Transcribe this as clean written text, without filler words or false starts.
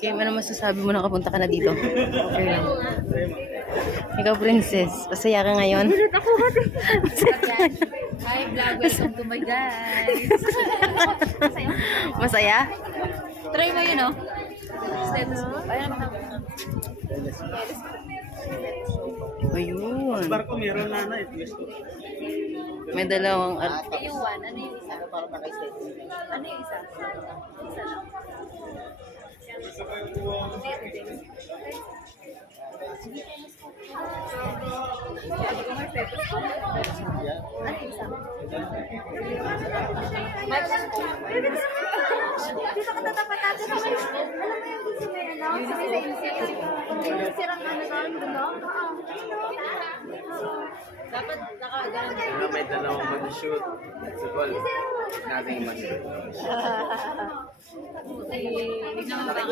Kim, ano masasabi mo nakapunta ka na dito? Okay lang. Ikaw, princess. Masaya ka ngayon? Hi, vlog. Welcome to my guys. Masaya? Try mo yun, oh. Stethoscope. Ayan, Ayun. Barko meron na i-twist ko. May dalawang yung one. Ano yung isa? Ano yung isa? Isa lang. Ano yung isa? Dito ka tatapat natin. Alam mo yung gusto mo yun, no? Sabi sa insect. Yung sirang ano, no? Dapat nakagano'n. May dalawang mag-shoot. That's all. Nothing mag-shoot. Tignan mo ba